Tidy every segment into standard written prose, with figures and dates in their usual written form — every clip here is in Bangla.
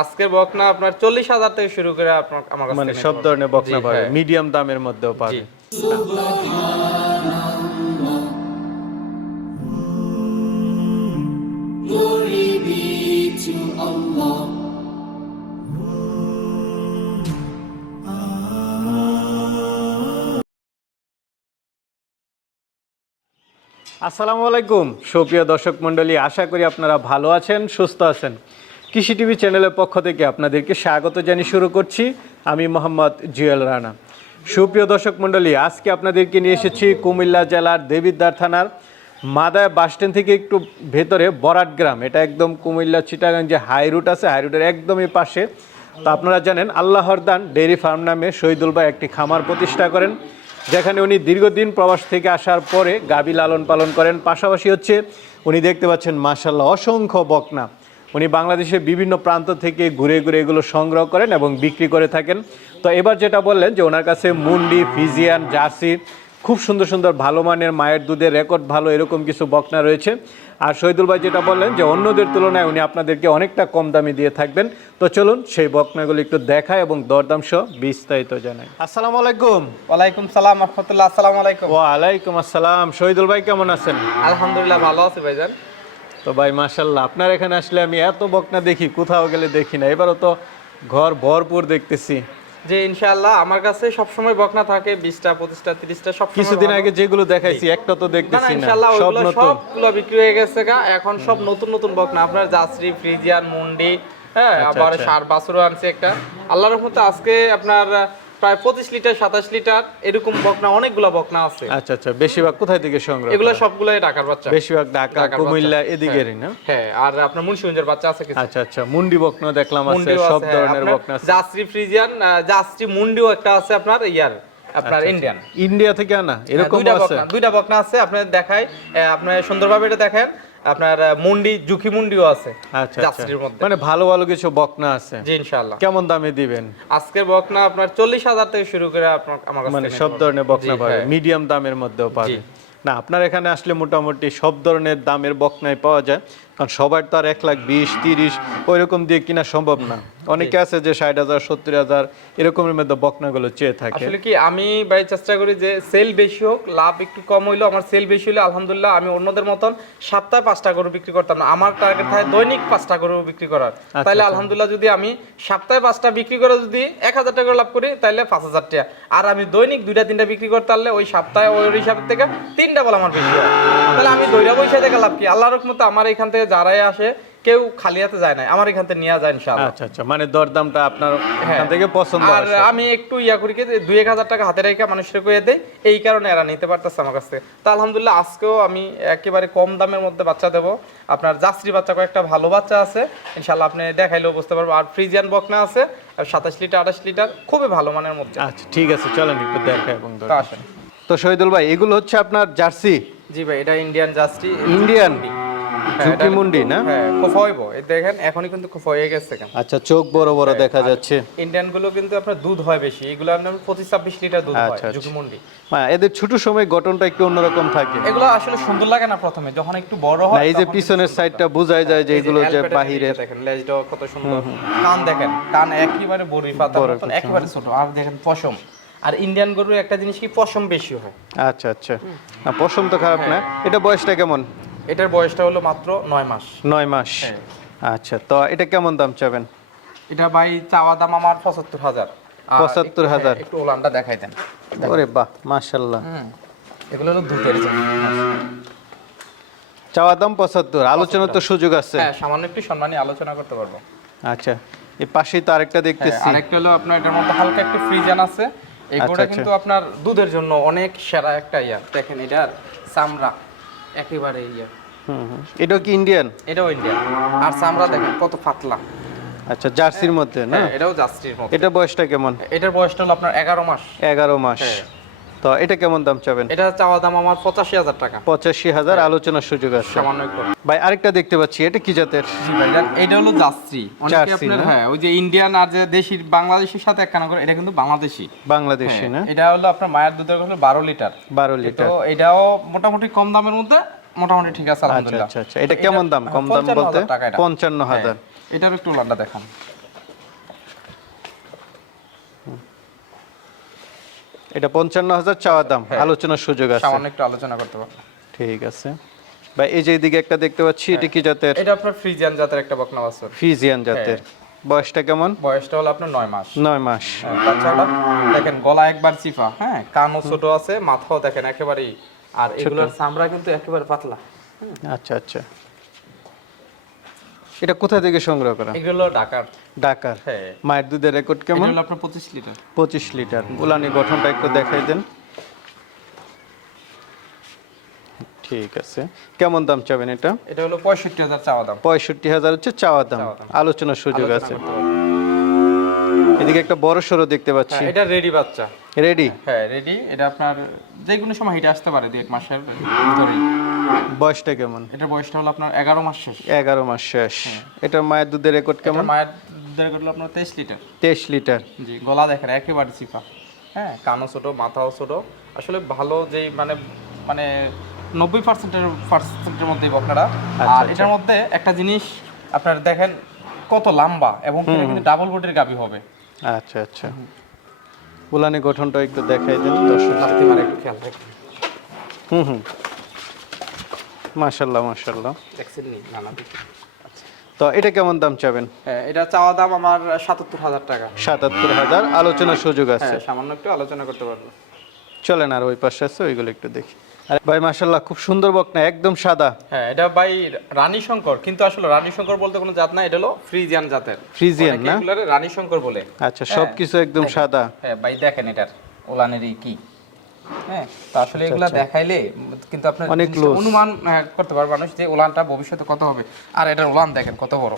আজকের বকনা আপনার 40,000 থেকে শুরু করে আপনার আমার কাছে মানে সব ধরনের বকনা জি, পাবে, হ্যাঁ। মিডিয়াম দামের মধ্যেও পাবে। জি। Glory be to Allah. আসসালামু আলাইকুম সুপ্রিয় দর্শক মণ্ডলী, আশা করি আপনারা ভালো আছেন, সুস্থ আছেন। কৃষি টিভি চ্যানেলের পক্ষ থেকে আপনাদেরকে স্বাগত জানিয়ে শুরু করছি। আমি মোহাম্মদ জুয়েল রানা। সুপ্রিয় দর্শক মণ্ডলী, আজকে আপনাদেরকে নিয়ে এসেছি কুমিল্লা জেলার দেবিদ্বার থানার মাদায় বাসস্ট্যান্ড থেকে একটু ভেতরে বরাট গ্রাম। এটা একদম কুমিল্লা চিটাগাং যে হাই রুট আছে, হাই রুটের একদমই পাশে। তো আপনারা জানেন আল্লাহর দান ডেইরি ফার্ম নামে শহীদুল ভাই একটি খামার প্রতিষ্ঠা করেন, যেখানে উনি দীর্ঘদিন প্রবাস থেকে আসার পরে গাভী লালন পালন করেন। পাশাপাশি হচ্ছে উনি দেখতে পাচ্ছেন মাশাআল্লাহ অসংখ্য বকনা উনি বাংলাদেশের বিভিন্ন প্রান্ত থেকে ঘুরে ঘুরে এগুলো সংগ্রহ করেন এবং বিক্রি করে থাকেন। তো এবার যেটা বললেন যে ওনার কাছে মুন্ডি, ফিজিয়ান, জার্সি, খুব সুন্দর সুন্দর ভালো মানের মায়ের দুধের রেকর্ড ভালো এরকম কিছু বকনা রয়েছে। আর শহীদুল ভাই যেটা বললেন যে অন্যদের তুলনায় উনি আপনাদেরকে অনেকটা কম দামে দিয়ে থাকবেন। তো চলুন সেই বকনাগুলো একটু দেখায় এবং দরদাম সহ বিস্তারিত জানাই। আসসালামু আলাইকুম। ওয়ালাইকুম সালাম রাহমাতুল্লাহ। আসসালামু আলাইকুম। ওয়ালাইকুম আসসালাম। শহীদুল ভাই কেমন আছেন? আলহামদুলিল্লাহ ভালো আছি ভাইজান। তো ভাই মাশাআল্লাহ, আপনার এখানে আসলে আমি এত বকনা দেখি, কোথাও গেলে দেখি না। এবারও তো ঘর ভরপুর দেখতেছি। যে ইনশাআল্লাহ আমার কাছে সব সময় বকনা থাকে 20টা 25টা 30টা সব সময়। কিছুদিন আগে যেগুলো দেখাইছি একটা তো দেখতেছি না, ইনশাআল্লাহ সব ওগুলো নতুন। সবগুলো বিক্রি হয়ে গেছে গা। এখন সব নতুন নতুন বকনা আপনার জার্সি, ফ্রিজিয়ান, মুন্ডি, হ্যাঁ, আবার সার বাছুরও আনছে একটা। আল্লাহর রহমতে আজকে আপনার প্রায় 25 লিটার 27 লিটার এরকম বকনা অনেকগুলো বকনা আছে। আচ্ছা আচ্ছা, বেশিরভাগ কোথায় থেকে সংগ্রহ? এগুলো সবগুলাই ঢাকার বাচ্চা। বেশিরভাগ ঢাকা, কুমিল্লা এদিকেরই না? হ্যাঁ, আর আপনার মুন্সিগঞ্জের বাচ্চা আছে কিছু। আচ্ছা আচ্ছা, মুন্ডি বকনা দেখলাম আছে, মুন্ডিও সব আছে, ধরনের আপনার বকনা আছে। জার্সি, ফ্রিজিয়ান, জার্সি মুন্ডিও একটা আছে আপনার ইয়ার আপনার আচ্ছা, ইন্ডিয়ান। ইন্ডিয়া থেকে আনা এরকম আছে? দুইটা বকনা আছে, আপনার দেখাই, আপনি সুন্দরভাবে এটা দেখেন। আপনার মুন্ডি, জুকি মুন্ডিও আছে আচ্ছা আচ্ছা, জার্সির মধ্যে। মানে ভালো ভালো কিছু বকনা আছে। জি ইনশাআল্লাহ। কেমন দামে দিবেন? আজকের বকনা আপনার 40,000 থেকে শুরু করে আপনার আমার কাছে মানে সব ধরনের বকনা জি, পাবে, হ্যাঁ। মিডিয়াম দামের মধ্যেও পাবে। জি। না, আপনার এখানে আসলে মোটামুটি সব ধরনের দামের বকনাই পাওয়া যায়, কারণ সবার তো আর 1,20,30 ওইরকম দিয়ে কিনা সম্ভব না। অনেকে আছে যে 60,000 70,000 এরকমের মধ্যে বকনাগুলো চেয়ে থাকে। আসলে কি আমি ভাই চেষ্টা করি যে সেল বেশি হোক, লাভ একটু কম হইলো, আমার সেল বেশি হলে আলহামদুলিল্লাহ। আমি অন্যদের মতন সপ্তাহে 5টা গরু বিক্রি করতাম না, আমার টার্গেট থাকে দৈনিক 5টা গরু বিক্রি করার। তাহলে আলহামদুলিল্লাহ যদি আমি সপ্তাহে 5টা বিক্রি করে যদি 1,000 টাকা লাভ করি তাহলে 5,000 টাকা। আর আমি দৈনিক 2টা 3টা বিক্রি করতে পারলে ওই সপ্তাহে ওই হিসাব থেকে 3টা বলে আমার বেশি হয়। তাহলে আমি দৈরা পয়সা থেকে লাভ কি? আল্লাহর রহমতে আমার এখান থেকে যারাই আসে কেউ খালি হাতে যায় না, আমার এখান থেকে নিয়ে যায় ইনশাআল্লাহ। আচ্ছা আচ্ছা, মানে দরদামটা আপনার এখান থেকে পছন্দ আর হয়। আমি একটু ইয়া করি কি 2-1,000 টাকা হাতে রেখে মানুষের কইয়ে দেই, এই কারণে এরা নিতে পারতেছে আমার কাছে। তো আলহামদুলিল্লাহ আজকেও আমি একেবারে কম দামের মধ্যে বাচ্চা দেবো। আপনার জার্সি বাচ্চা কয়েকটা ভালো বাচ্চা আছে, ইনশাআল্লাহ আপনি দেখাইলেও বুঝতে পারবো। আর ফ্রিজিয়ান বকনা আছে 27 লিটার 28 লিটার, খুবই ভালো মানের মধ্যে। আচ্ছা ঠিক আছে, চলেন একটু দেখাই এবং তো আসেন। তো শহীদুল ভাই, এগুলো হচ্ছে আপনার জার্সি? জি ভাই, এটা ইন্ডিয়ান জার্সি। ইন্ডিয়ান হ্যাঁ, জুকি মুন্ডি না? হ্যাঁ, খোফা হইবো। এই দেখেন এখনই কিন্তু খোফা হয়ে গেছে কেন। আচ্ছা, চোখ বড় বড় দেখা যাচ্ছে। ইন্ডিয়ান গুলো কিন্তু আপনার দুধ হয় বেশি, এগুলো আপনার 25-26 লিটার দুধ হয় আচ্ছা, জুকি মুন্ডি। এদের ছোট সময় গঠনটা একটু অন্যরকম থাকে। এগুলো আসলে সুন্দর লাগে না প্রথমে, যখন একটু বড় না, হয় এই যে পিছনের সাইডটা বোঝাই যায় যে এগুলো যে বাহিরের। দেখেন লেজটা কত সুন্দর, কান দেখেন, কান একেবারে বড়ি পাতার মতন, একেবারে ছোট। আর দেখেন পশম, আর ইন্ডিয়ান গরুর একটা জিনিস কি পশম বেশি হয়। আচ্ছা আচ্ছা, না পশম তো খারাপ না। এটা বয়সটা কেমন? এটার বয়সটা হলো মাত্র 9 মাস। 9 মাস। আচ্ছা, তো এটা কেমন দাম চাবেন? এটা ভাই চাওয়া দাম আমার 75,000। 75,000? একটু ওলানটা দেখাই দেন। ওরে বাহ, মাশাআল্লাহ। এগুলো হলো দুধের জন্য। চাওয়া দাম 75, আলোচনার তো সুযোগ আছে? হ্যাঁ, সামান্য একটু সম্মানী আলোচনা করতে পারবো। আচ্ছা, এই পাশেই তো আরেকটা দেখতেছি। আরেকটা হলো আপনার এটার মধ্যে হালকা একটু ফ্রিজিয়ান আছে। এগুলো কিন্তু আপনার দুধের জন্য অনেক সেরা একটা ইয়া। দেখেন এটার চামড়া একেবারে ইয়া। এটা কি ইন্ডিয়ান? এটাও ইন্ডিয়ান, আর চামড়া দেখেন কত পাতলা। আচ্ছা, জার্সির মধ্যে না? হ্যাঁ, এটাও জার্সির মতো। এটা বয়সটা কেমন? এটার বয়সটা হলো আপনার 11 মাস। 11 মাস। হ্যাঁ। তো এটা কেমন দাম চাবেন? এটা চাওয়া দাম আমার 85,000 টাকা। 85,000, আলোচনার সুযোগ আছে। সামান্য একটু। ভাই আরেকটা দেখতে পাচ্ছি, এটা কি জাতের? জি ভাই, এটা হলো জার্সি। অনেকে জার্সি আপনার না? হ্যাঁ, ওই যে ইন্ডিয়ান আর যে দেশি বাংলাদেশের সাথে একখানা করে, এটা কিন্তু বাংলাদেশি। বাংলাদেশি না? এটা হলো আপনার মায়ের দুধের হলো 12 লিটার। 12 লিটার। তো এটাও মোটামুটি কম দামের মধ্যে, মোটামুটি ঠিক আছে আচ্ছা আলহামদুলিল্লাহ। আচ্ছা আচ্ছা, এটা কেমন দাম? কম দাম বলতে 55,000 টাকা এটা। 55,000। এটার একটু লান্ডা দেখান। এটা 55,000 চাওয়া দাম, আলোচনার সুযোগ আছে। সামান্য একটু আলোচনা করতে পারবো। ঠিক আছে ভাই, এই যে এইদিকে একটা দেখতে পাচ্ছি, এটা কি জাতের? এটা আপনার ফ্রিজিয়ান জাতের একটা বকনা বাছুর। ফ্রিজিয়ান জাতের। বয়সটা কেমন? বয়সটা হলো আপনার 9 মাস। 9 মাস। বাচ্চাটা দেখেন গলা একবার চিপা, হ্যাঁ, কানও ছোট আছে, মাথাও দেখেন একেবারেই, আর এগুলোর চামড়া কিন্তু একেবারে পাতলা। আচ্ছা আচ্ছা, এটা কোথা থেকে সংগ্রহ করা? এগুলো ঢাকার। ঢাকার। হ্যাঁ। মায়ের দুধের রেকর্ড কেমন? এটা হলো আপনার 25 লিটার। 25 লিটার। উলানি গঠনটা একটু দেখাই দেন। ঠিক আছে, কেমন দাম চাবেন এটা? এটা হলো 65,000 চাওয়া দাম। 65,000 হচ্ছে চাওয়া দাম, আলোচনার সুযোগ আছে। এদিকে একটা বড় সরো দেখতে পাচ্ছি, এটা রেডি বাচ্চা। রেডি? হ্যাঁ রেডি। এটা আপনার যে কোনো সময় হিটে আসতে পারে 2-1 মাসের ভিতরেই। বয়সটা কেমন? এটার বয়সটা হলো আপনার 11 মাস শেষ। 11 মাস শেষ। এটা মায়ের দুধের রেকর্ড কেমন? এটা মায়ের দুধের করলো আপনার 23 লিটার। 23 লিটার। জি, গলা দেখেন একেবারে চিপা, হ্যাঁ, কানও ছোট, মাথাও ছোট, আসলে ভালো যেই মানে মানে 90%-এর মধ্যেই বকনাটা। আর এটার মধ্যে একটা জিনিস আপনার দেখেন কত লম্বা, এবং এটা কিন্তু ডাবল বডির গাভী হবে। আচ্ছা আচ্ছা, উলানি গঠনটা একটু দেখাই দেন দর্শক। রাখতে পারে, একটু খেয়াল রাখবেন। হুম, মাশাআল্লাহ মাশাআল্লাহ। দেখছেন নি নানা দিক। তো এটা কেমন দাম চাবেন? হ্যাঁ, এটা চাওয়া দাম আমার 77,000 টাকা। 77,000, আলোচনার সুযোগ আছে। হ্যাঁ, সামান্য একটু আলোচনা করতে পারবো। চলেন আর ওই পাশে আছে, ওইগুলো একটু দেখি। আরে ভাই মাশাআল্লাহ, খুব সুন্দর বকনা, একদম সাদা। হ্যাঁ, এটা ভাই রানী শঙ্কর, কিন্তু আসলে রানী শঙ্কর বলতে কোনো জাত না, এটা হলো ফ্রিজিয়ান জাতের। ফ্রিজিয়ান না? এগুলারে রানী শঙ্কর বলে। আচ্ছা, সবকিছু একদম সাদা। হ্যাঁ ভাই, দেখেন এটার ওলানেরই কি, হ্যাঁ, তো আসলে এগুলা দেখাইলে কিন্তু আপনার অনেক জিনিসটা loose। অনুমান করতে পারবে মানুষ যে ওলানটা ভবিষ্যতে কত হবে। আর এটার ওলান দেখেন কত বড়,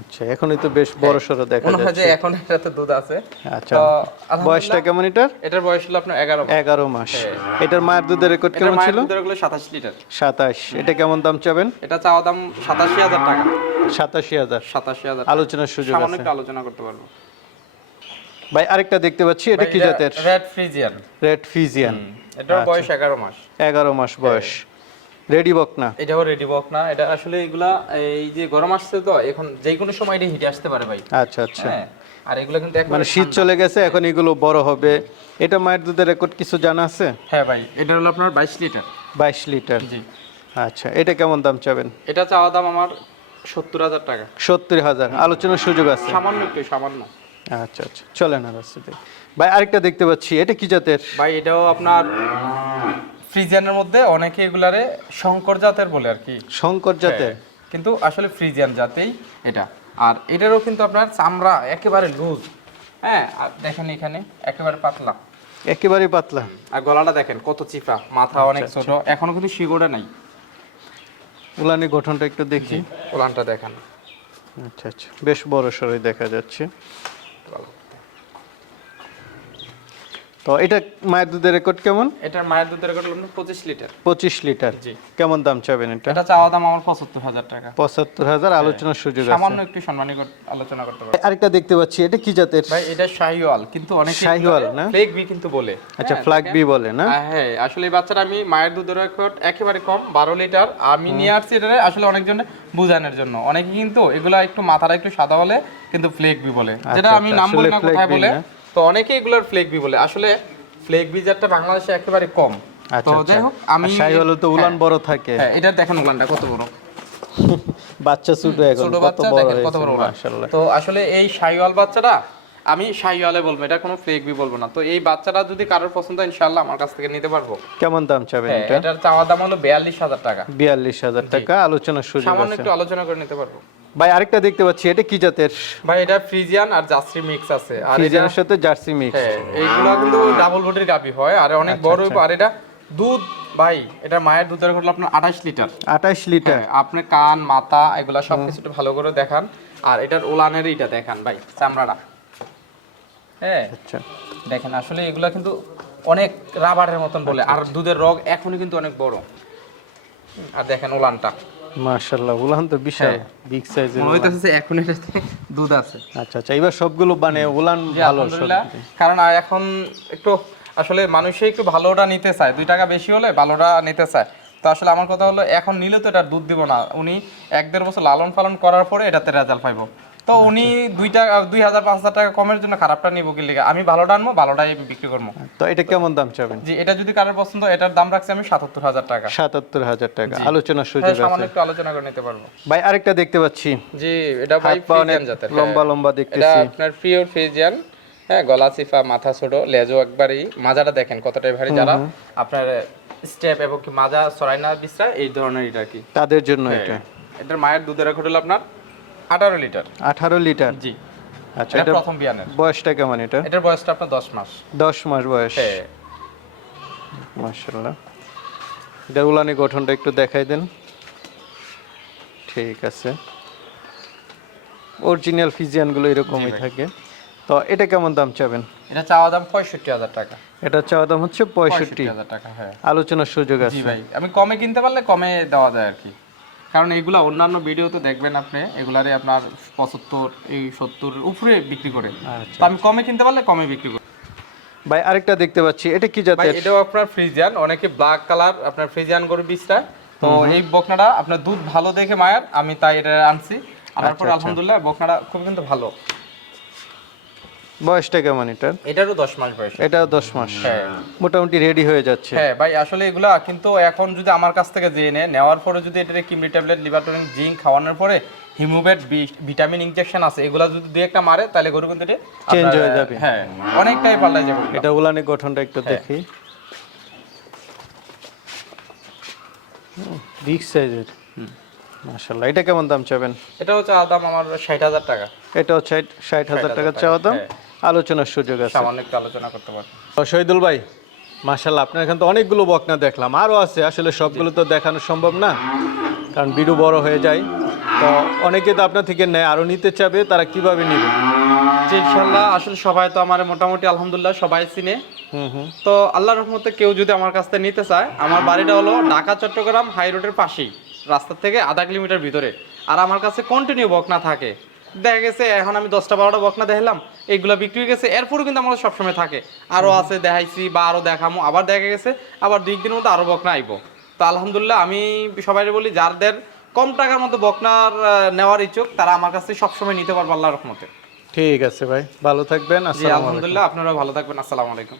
আচ্ছা, এখনই তো বেশ বড় সরো দেখা মনে হয় যে যাচ্ছে। এখন এটাতে দুধ আছে। আচ্ছা, তো বয়সটা কেমন এটার? এটার বয়স হলো আপনার 11 মাস। 11 মাস। হ্যাঁ। এটার মায়ের দুধের রেকর্ড এটার কেমন মায়ের ছিল? দুধের হলো 27 লিটার। 27। এটা কেমন দাম চাবেন? এটা চাওয়া দাম 87,000 টাকা। 87,000, 87,000 আলোচনার সুযোগ সামান্য আছে। একটু আলোচনা করতে পারবো। ভাই আরেকটা দেখতে পাচ্ছি, এটা কি জাতের? Red Friesian. Red Friesian. এটার বয়স 11 মাস। 11 মাস বয়স। রেডি বকনা? এটাও রেডি বক না, এটা আসলে এগুলা এই যে গরম আসছে তো, এখন যে কোনো সময় এটা হিটে আসতে পারে ভাই। আচ্ছা আচ্ছা, হ্যাঁ, আর এগুলো কিন্তু মানে একবারে শীত চলে গেছে, এখন এগুলো বড় হবে। এটা মায়ের দুধের রেকর্ড কিছু জানা আছে? হ্যাঁ ভাই, এটা হলো আপনার 22 লিটার। 22 লিটার। জি। আচ্ছা, এটা কেমন দাম চাবেন? এটা চাওয়া দাম আমার 70,000 টাকা। 70,000, আলোচনার সুযোগ আছে। সামান্য একটু, সামান্য। আচ্ছা আচ্ছা, চলেন আর আসতে দিই। ভাই আরেকটা দেখতে পাচ্ছি, এটা কি জাতের? ভাই এটাও আপনার ফ্রিজিয়ানের মধ্যে অনেকে এগুলারে শঙ্কর জাতের বলে আর কি। শঙ্কর জাতের? হ্যাঁ, কিন্তু আসলে ফ্রিজিয়ান জাতেই এটা। আর এটারও কিন্তু আপনার চামড়া একেবারে লুজ, হ্যাঁ, আর দেখেন এখানে একেবারে পাতলা, একেবারে পাতলা। আর গলাটা দেখেন কত চিপা, মাথা অনেক ছোট, এখনো কিন্তু শিগোড়া নাই। উলানি গঠনটা একটু দেখি। ওলানটা দেখেন। আচ্ছা আচ্ছা, বেশ বড় সরই দেখা যাচ্ছে। তো এটা মায়ের দুধের রেকর্ড কেমন? এটার মায়ের দুধের রেকর্ড হলো 25 লিটার। 25 লিটার। জি। কেমন দাম চাবেন এটা? এটা চাওয়া দাম আমার 75,000 টাকা। 75,000, আলোচনার সুযোগ আছে। সামান্য একটু সম্মানী আলোচনা করতে পারবো। আরেকটা দেখতে পাচ্ছি, এটা কি জাতের? ভাই এটা শাহিওয়াল, কিন্তু অনেকে শাহিওয়াল না? ফ্লেক বি কিন্তু বলে। আচ্ছা, হ্যাঁ, ফ্ল্যাগ দেখেন। বি বলে না? হ্যাঁ, আসলে এই বাচ্চাটা আমি মায়ের দুধের রেকর্ড একেবারে কম 12 লিটার আমি নিয়ে আসছি, এটা আসলে অনেকজন বোঝানোর জন্য। অনেকে কিন্তু এগুলা একটু মাথাটা একটু সাদা বলে, কিন্তু ফ্লেক বি বলে, যেটা আমি আচ্ছা, নাম বলি না আসলে কোথায় ফ্লেক বি বলে। না? তো অনেকে এগুলার ফ্লেক বি বলে, আসলে ফ্লেক বি জাতটা বাংলাদেশে একেবারে কম। আচ্ছা তো আচ্ছা, যাই হোক, আমি শাহিওয়াল তো উলান বড় থাকে। হ্যাঁ, এটা দেখেন উলানটা কত বড়, বাচ্চা ছোট, এখন ছোট কত বাচ্চা বড় দেখেন কত হয়েছে, বড় উলান। মাশাআল্লাহ। তো আসলে এই শাহিওয়াল বাচ্চাটা আমি শাহিওয়ালে বলবো, এটা কোনো ফ্লেক বি বলবো না। তো এই বাচ্চাটা যদি কারোর পছন্দ হয়, ইনশাআল্লাহ আমার কাছ থেকে নিতে পারবো। কেমন দাম চাবেন হ্যাঁ, এটা? এটার চাওয়া দাম হলো 42,000 টাকা। 42,000 টাকা, আলোচনার সুযোগ সামান্য আছে। একটু আলোচনা করে নিতে পারবো। ভাই আরেকটা দেখতে পাচ্ছি, এটা কি জাতের? ভাই এটা ফ্রিজিয়ান আর জার্সি মিক্স আছে। আর এটা ফ্রিজিয়ানের সাথে জার্সি মিক্স। হ্যাঁ, এইগুলা কিন্তু ডাবল বডির গাভী হয়, আর অনেক বড় হইবো। আর এটা দুধ ভাই, এটা মায়ের দুধের হলো আপনার 28 লিটার। 28 লিটার। হ্যাঁ, আপনি কান, মাথা এগুলা সবকিছু একটু ভালো করে দেখান। আর এটার ওলানের এটা দেখান ভাই, চামড়াটা, হ্যাঁ আচ্ছা, দেখেন আসলে এগুলা কিন্তু অনেক রাবারের মতন বলে। আর দুধের রগ এখনই কিন্তু অনেক বড়। আর দেখেন ওলানটা, মাশাআল্লাহ, উলান তো বিশাল, হ্যাঁ। বিগ সাইজের। মনে হইতাছে এখন এটাতে দুধ আছে। আচ্ছা আচ্ছা, এবার সবগুলো মানে উলান জি, ভালো সব। আলহামদুলিল্লাহ। কারণ এখন একটু আসলে মানুষে একটু ভালোটা নিতে চায়, 2 টাকা বেশি হলে ভালোটা নিতে চায়। তো আসলে আমার কথা হলো, এখন নিলে তো এটা দুধ দিব না, উনি 1-1.5 বছর লালন পালন করার পরে এটাতে রেজাল্ট পাইবো। তো উনি 2,000-5,000 টাকা কমের জন্য খারাপটা নিব কি লিগা, আমি ভালোটা আনবো, ভালোটাই বিক্রি করবো। তো এটা কেমন দাম চাবেন? জি, এটা যদি কারোর পছন্দ, এটার দাম রাখছি আমি 77,000 টাকা। 77,000 টাকা, আলোচনার হ্যাঁ, সুযোগ সামান্য আছে। একটু আলোচনা করে নিতে পারবো। ভাই আরেকটা দেখতে পাচ্ছি, জি, এটা ভাই হাত পা অনেক ফ্রিজিয়ান জাতের, লম্বা লম্বা এটা দেখতেছি। আপনার পিওর ফ্রিজিয়ান। হ্যাঁ, গলা চিফা, মাথা ছোট, লেজও একবারই, মাজাটা দেখেন কতটাই ভারী, যারা আপনার স্টেপ এবং কি মাজা সরাই না বিশ্রায় এই ধরনের এটা কি তাদের জন্য এটা। এটার মায়ের দুধের রেকর্ড হলো আপনার 18 লিটার। 18 লিটার। জি, আচ্ছা, এটা এটা প্রথম বিয়ানের। বয়সটা কেমন এটা? এটার বয়সটা আপনার 10 মাস। 10 মাস বয়স। হ্যাঁ, মাশাআল্লাহ। এটা উলানি গঠনটা একটু দেখাই দেন। ঠিক আছে, অরিজিনাল ফিজিয়ান গুলো এরকমই থাকে। তো এটা কেমন দাম চাবেন? এটা চাওয়া দাম 65,000 টাকা। এটা চাওয়া দাম হচ্ছে 65। 65,000 টাকা, হ্যাঁ। আলোচনার সুযোগ জি আছে। ভাই, আমি কমে কিনতে পারলে কমে দেওয়া যায় আর কি, কারণ এগুলা অন্যান্য ভিডিওতে দেখবেন আপনি এগুলারে আপনার 75 এই 70 উপরে বিক্রি করে। আচ্ছা। তো আমি কমে কিনতে পারলে কমে বিক্রি করি। ভাই আরেকটা দেখতে পাচ্ছি, এটা কি ভাই জাতের? এটাও আপনার ফ্রিজিয়ান, অনেকে ব্ল্যাক কালার আপনার ফ্রিজিয়ান গরু বীজটা। তো এই বকনাটা আপনার দুধ ভালো দেখে মায়ের, আমি তাই এটা আনছি। আনার পর আলহামদুলিল্লাহ বকনাটা খুব কিন্তু ভালো। বয়সটা কেমন এটার? এটারও 10 মাস বয়স। এটাও 10 মাস। হ্যাঁ। মোটামুটি রেডি হয়ে যাচ্ছে। হ্যাঁ ভাই, আসলে এগুলা কিন্তু এখন যদি আমার কাছ থেকে জেনে নেওয়ার পরে যদি এটার কিমরি ট্যাবলেট, লিভারটনিক, জিঙ্ক খাওয়ানোর পরে হিমোবেট, ভিটামিন ইনজেকশন আছে, এগুলা যদি দুই একটা মারে তাহলে গরু কিন্তু এটা চেঞ্জ আপনার, হয়ে যাবে। হ্যাঁ, অনেকটাই পাল্টায় যাবে। এটা উলানি গঠনটা একটু দেখি। বিগ সাইজের। মাশাআল্লাহ। এটা কেমন দাম চাবেন? এটা হচ্ছে দাম আমার 60,000 টাকা। এটাও 60,000 টাকা চাওয়া দাম, আলোচনার সুযোগ আছে। সামান্য একটু আলোচনা করতে পারবো। শহীদুল ভাই, মাশাআল্লাহ, আপনার এখানে তো অনেকগুলো বকনা দেখলাম, আরও আছে, আসলে সবগুলো তো দেখানো সম্ভব না কারণ ভিডিও বড় হয়ে যায়। তো অনেকে তো আপনার থেকে নেয়, আরও নিতে চাবে, তারা কিভাবে নেবে? জি, ইনশাআল্লাহ, আসলে সবাই তো আমার মোটামুটি আলহামদুলিল্লাহ সবাই চিনে। তো আল্লাহর রহমতে কেউ যদি আমার কাছ থেকে নিতে চায়, আমার বাড়িটা হলো ঢাকা চট্টগ্রাম হাই রোডের পাশেই, রাস্তা থেকে আধা কিলোমিটার ভিতরে। আর আমার কাছে কন্টিনিউ বকনা থাকে। দেখা গেছে এখন আমি 10টা-12টা বকনা দেখলাম, এইগুলো বিক্রি হয়ে গেছে, এরপরও কিন্তু আমার সবসময় থাকে, আরও আছে দেখাইছি বা আরও দেখামো, আবার দেখা গেছে আবার 2 দিনের মধ্যে আরও বকনা আইবো। তো আলহামদুলিল্লাহ আমি সবাই বলি যাদের কম টাকার মধ্যে বকনার নেওয়ার ইচ্ছুক, তারা আমার কাছে সবসময় নিতে পারবো আল্লাহর রহমতে। ঠিক আছে ভাই, ভালো থাকবেন। জি, আসসালামু আলাইকুম। আলহামদুলিল্লাহ, আপনারা ভালো থাকবেন। আসসালামু আলাইকুম।